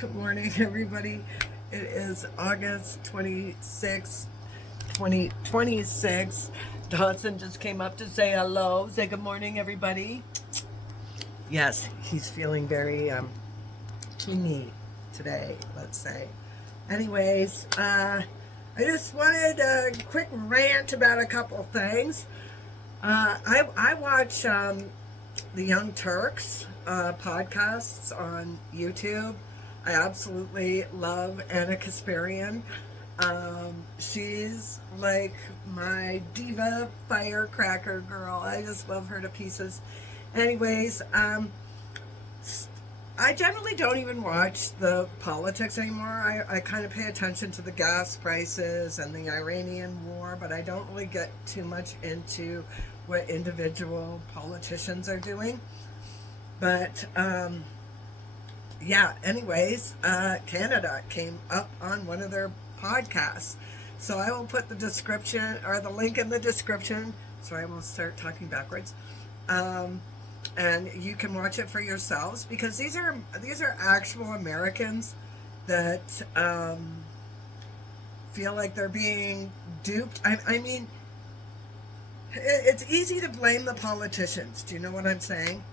Good morning, everybody. It is August 26th, 2026. Dawson just came up to say hello. Say good morning, everybody. Yes, he's feeling very kingy today, let's say. Anyways, I just wanted a quick rant about a couple things. I watch the Young Turks podcasts on YouTube. I absolutely love Anna Kasparian. She's like my diva firecracker girl. I just love her to pieces. Anyways, I generally don't even watch the politics anymore. I kind of pay attention to the gas prices and the Iranian war, but I don't really get too much into what individual politicians are doing. But yeah, anyways, Canada came up on one of their podcasts. So I will put the description or the link in the description. So I will start talking backwards. Um, and you can watch it for yourselves because these are actual Americans that feel like they're being duped. I mean, it's easy to blame the politicians. Do you know what I'm saying?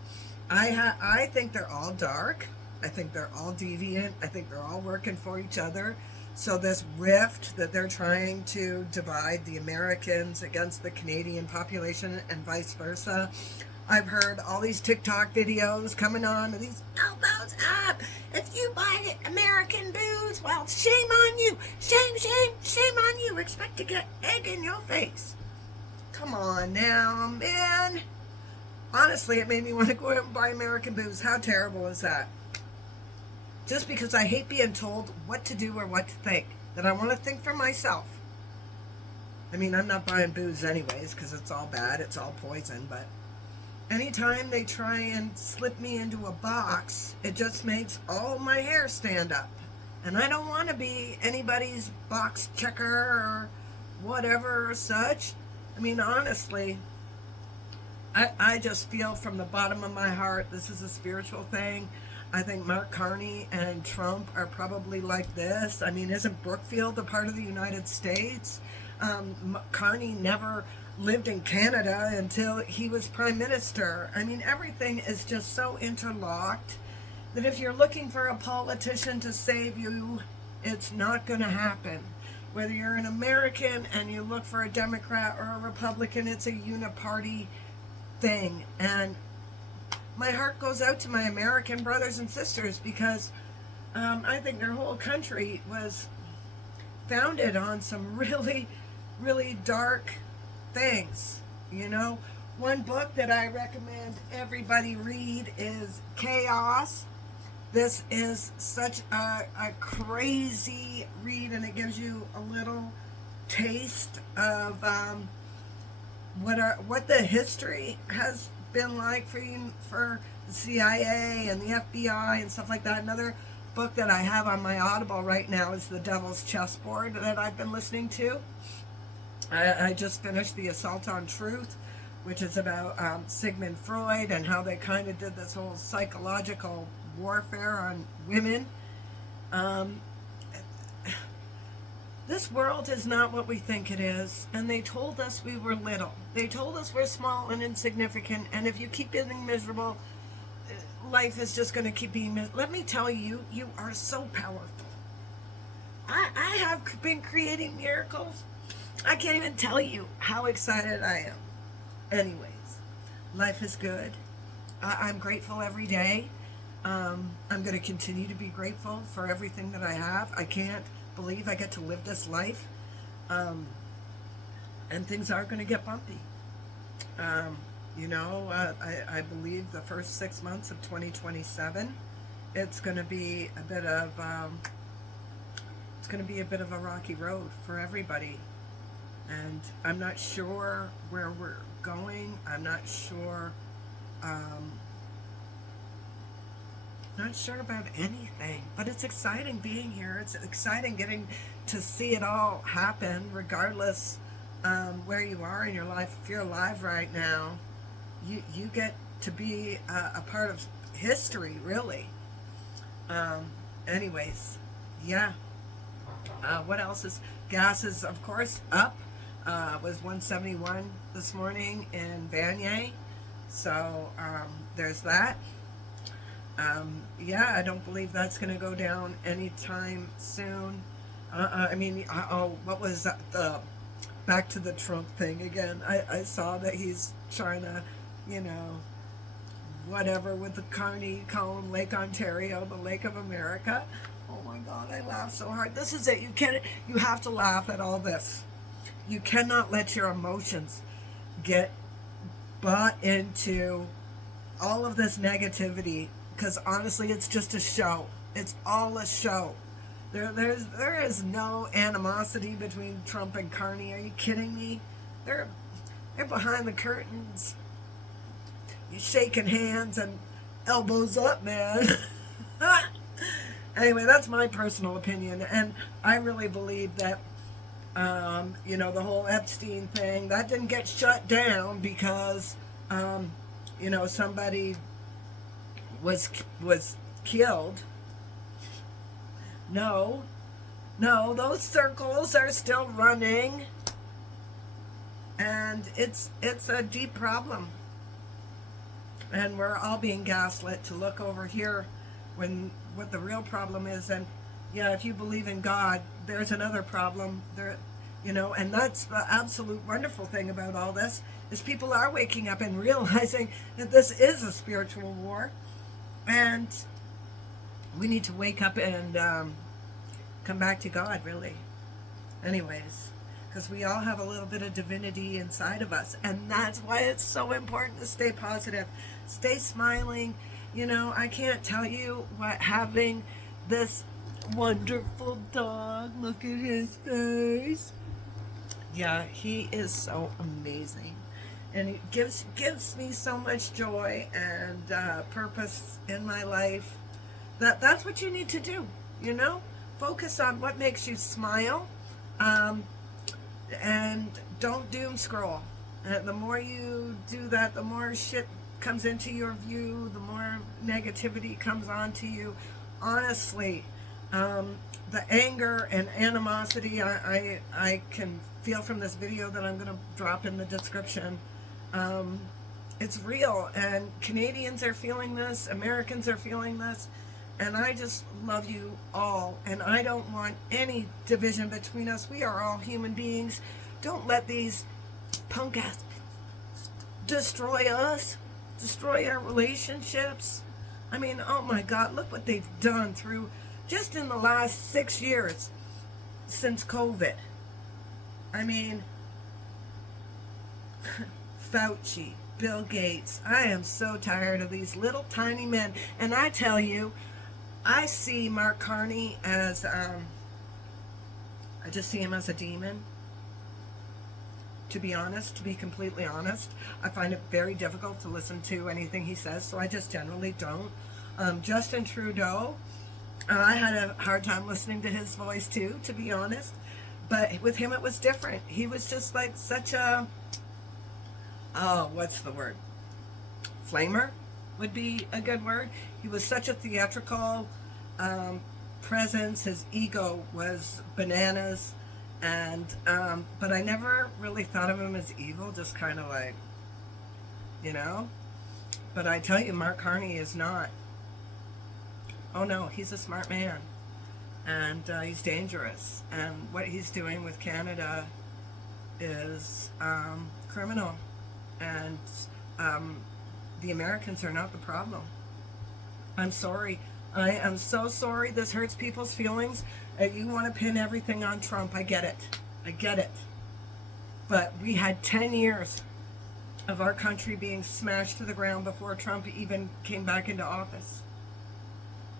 I think they're all dark. I think they're all deviant. I think they're all working for each other. So this rift that they're trying to divide the Americans against the Canadian population and vice versa. I've heard all these TikTok videos coming on with these elbows up. If you buy the American booze, well, shame on you. Shame, shame, shame on you. Expect to get egg in your face. Come on now, man. Honestly, it made me want to go out and buy American booze. How terrible is that? Just because I hate being told what to do or what to think. That I want to think for myself. I mean, I'm not buying booze anyways because it's all bad. It's all poison. But anytime they try and slip me into a box, it just makes all my hair stand up. And I don't want to be anybody's box checker or whatever or such. I mean, honestly, I just feel from the bottom of my heart this is a spiritual thing. I think Mark Carney and Trump are probably like this. I mean, isn't Brookfield a part of the United States? Carney never lived in Canada until he was prime minister. I mean, everything is just so interlocked that if you're looking for a politician to save you, it's not going to happen. Whether you're an American and you look for a Democrat or a Republican, it's a uniparty thing. And my heart goes out to my American brothers and sisters because I think their whole country was founded on some really, really dark things. You know, one book that I recommend everybody read is Chaos. This is such a crazy read, and it gives you a little taste of what the history has been like for the CIA and the FBI and stuff like that. Another book that I have on my Audible right now is The Devil's Chessboard that I've been listening to. I just finished The Assault on Truth, which is about Sigmund Freud and how they kind of did this whole psychological warfare on women. Um, this world is not what we think it is, and they told us we were little. They told us we're small and insignificant, and if you keep being miserable, life is just going to keep being miserable. Let me tell you, you are so powerful. I have been creating miracles. I can't even tell you how excited I am. Anyways, life is good. I'm grateful every day. I'm going to continue to be grateful for everything that I have. I can't believe I get to live this life. And things are going to get bumpy. I believe the first 6 months of 2027, it's going to be a bit of a rocky road for everybody. And I'm not sure where we're going. I'm not sure. Not sure about anything, but it's exciting being here. It's exciting getting to see it all happen, regardless where you are in your life. If you're alive right now, you get to be a part of history, really. anyways, yeah. What else is gas is of course up. Was 171 this morning in Vanier, so there's that. Yeah, I don't believe that's going to go down anytime soon. I mean, oh, what was that, the back to the Trump thing again? I saw that he's trying to, you know, whatever with the Carney calling Lake Ontario the Lake of America. Oh my God, I laughed so hard. This is it. You have to laugh at all this. You cannot let your emotions get bought into all of this negativity, because honestly, it's just a show. It's all a show. There is no animosity between Trump and Carney. Are you kidding me? They're behind the curtains. You shaking hands and elbows up, man. Anyway, that's my personal opinion, and I really believe that you know, the whole Epstein thing that didn't get shut down because you know, somebody was killed. No, those circles are still running, and it's a deep problem, and we're all being gaslit to look over here when what the real problem is. And yeah, if you believe in God, there's another problem there, you know. And that's the absolute wonderful thing about all this, is people are waking up and realizing that this is a spiritual war, and we need to wake up and come back to God, really. Anyways, because we all have a little bit of divinity inside of us, and that's why it's so important to stay positive, stay smiling. You know, I can't tell you what having this wonderful dog, look at his face. Yeah, he is so amazing, and it gives me so much joy and purpose in my life. That's what you need to do, you know. Focus on what makes you smile, and don't doom scroll. The more you do that, the more shit comes into your view, the more negativity comes onto you. Honestly, the anger and animosity I can feel from this video that I'm going to drop in the description. It's real, and Canadians are feeling this, Americans are feeling this, and I just love you all, and I don't want any division between us. We are all human beings. Don't let these punk ass destroy us, destroy our relationships. I mean, oh my God, look what they've done through just in the last 6 years since COVID. I mean, Fauci, Bill Gates. I am so tired of these little tiny men. And I tell you, I see Mark Carney as, I just see him as a demon. To be honest, to be completely honest, I find it very difficult to listen to anything he says, so I just generally don't. Justin Trudeau, I had a hard time listening to his voice too, to be honest. But with him, it was different. He was just like such a, oh, what's the word? Flamer would be a good word. He was such a theatrical presence. His ego was bananas. And, but I never really thought of him as evil, just kind of like, you know. But I tell you, Mark Carney is not. Oh no, he's a smart man. And he's dangerous. And what he's doing with Canada is criminal. And the Americans are not the problem. I'm sorry. I am so sorry. This hurts people's feelings. You want to pin everything on Trump. I get it. I get it. But we had 10 years of our country being smashed to the ground before Trump even came back into office.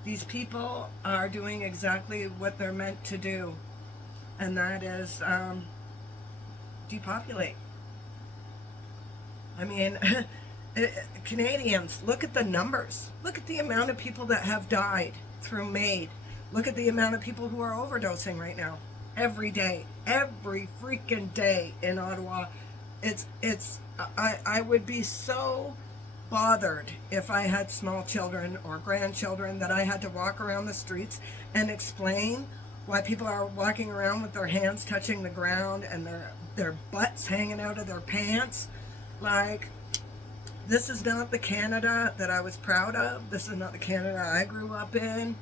These people are doing exactly what they're meant to do, and that is depopulate. I mean, Canadians, look at the numbers. Look at the amount of people that have died through MAID. Look at the amount of people who are overdosing right now. Every day. Every freaking day in Ottawa. I would be so bothered if I had small children or grandchildren that I had to walk around the streets and explain why people are walking around with their hands touching the ground and their butts hanging out of their pants. Like, this is not the Canada that I was proud of. This is not the Canada I grew up in.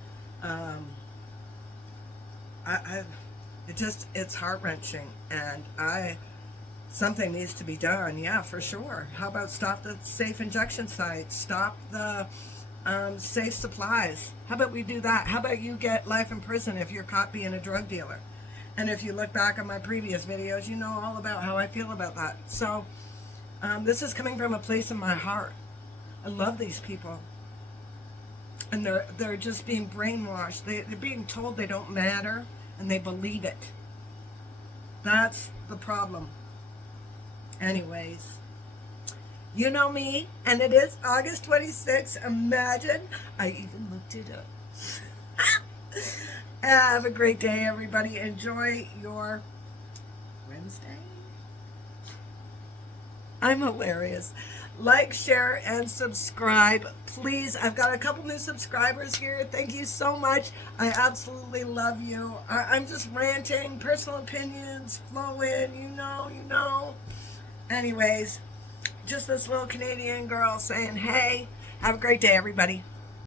It's heart-wrenching, and something needs to be done. Yeah, for sure. How about stop the safe injection sites? Stop the safe supplies. How about we do that? How about you get life in prison if you're caught being a drug dealer? And if you look back on my previous videos, you know all about how I feel about that. So this is coming from a place in my heart. I love these people. And they're just being brainwashed. They're being told they don't matter, and they believe it. That's the problem. Anyways, you know me, and it is August 26th. Imagine, I even looked it up. Have a great day, everybody. Enjoy your Wednesday. I'm hilarious. Like, share, and subscribe. Please, I've got a couple new subscribers here. Thank you so much. I absolutely love you. I'm just ranting, personal opinions, flowing, you know. Anyways, just this little Canadian girl saying, hey, have a great day, everybody.